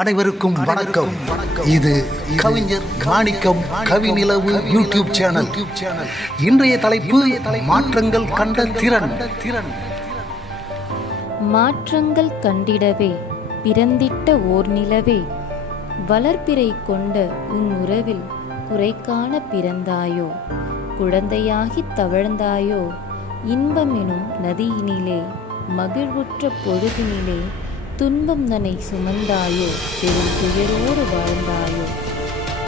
அனைவருக்கும் வணக்கம். இது கவிஞர் மாணிக்கம் கவிநிலவு யூடியூப் சேனல். இன்றைய தலைப்பு மாற்றங்கள் கண்ட திறன். மாற்றங்கள் கண்டிடவே பிறந்திட்ட ஓர் நிலவே, வளர்ப்பிறை கொண்ட உன் உறவில் குறைக்காண பிறந்தாயோ, குழந்தையாகித் தவழ்ந்தாயோ, இன்பமெனும் நதியினிலே மகிழ்வுற்ற பொழுதினிலே துன்பம் தன்னை சுமந்தாயோ, பெரும் துயரோடு வாழ்ந்தாயோ.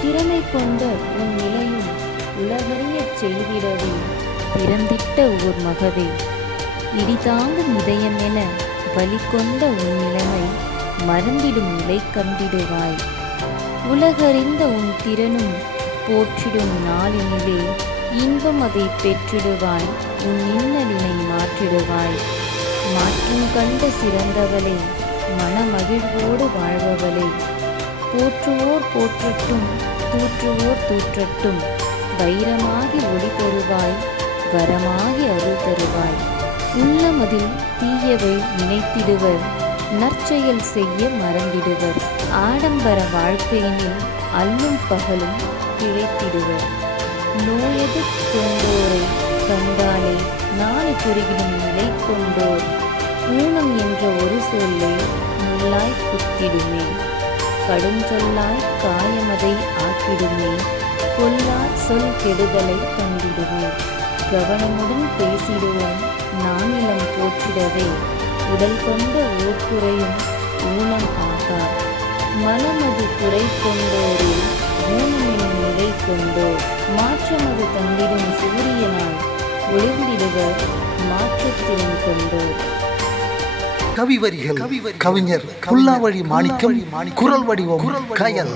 திறமை கொண்ட உன் நிலையும் உலகறியச் செய்திடவே பிறந்திட்ட ஓர் மகவே, இடிதாங்கும் இதயம் என வலி கொண்ட உன் நிலைமை மறந்திடும் நிலை கண்டிடுவாய். உலகறிந்த உன் திறனும் போற்றிடும் நாளினிலே இன்பம் அதை பெற்றிடுவாய். உன் இன்னலினை மாற்றிடுவாய். மாற்றம் கண்ட சிறந்தவளே, மனமகிழ்வோடு வாழ்பவளே, போற்றுவோர் போற்றட்டும், தூற்றுவோர் தூற்றட்டும், வைரமாகி ஒளி தருவாய், வரமாகி அருள் தருவாய். உள்ளமதில் தீயவை நினைத்திடுவர், நற்செயல் செய்ய மறந்திடுவர். ஆடம்பர வாழ்க்கையினில் அல்லும் பகலும் பிழைத்திடுவர். நோயது கொண்டோரை கண்டாலே நாளை குறுகிடும் நிலை கொண்டோர், ஊனம் என்ற ஒரு சொல்லே முள்ளாய் குத்திடுமே, கடும் சொல்லாய் காயமதை ஆக்கிடுமே, கொல்லார் சொல் கெடுதலை தந்திடுமே. கவனமுடன் பேசிடுவோம் நானிலம் போற்றிடவே, உடல் கொண்ட ஊக்குறையும் ஊனம் ஆகார். மனமது குறை கொண்டோரே ஊனமெனும் நிலை கொண்டோர், மாற்றமது தந்திடும் சூரியனாய் ஒளிர்ந்திடுவர் மாற்றத்திறன் கொண்டோர். கவிவரிகள் கவிஞர் புல்லாவழி மாணிக்கம், குரல் வடிவம் கயல்.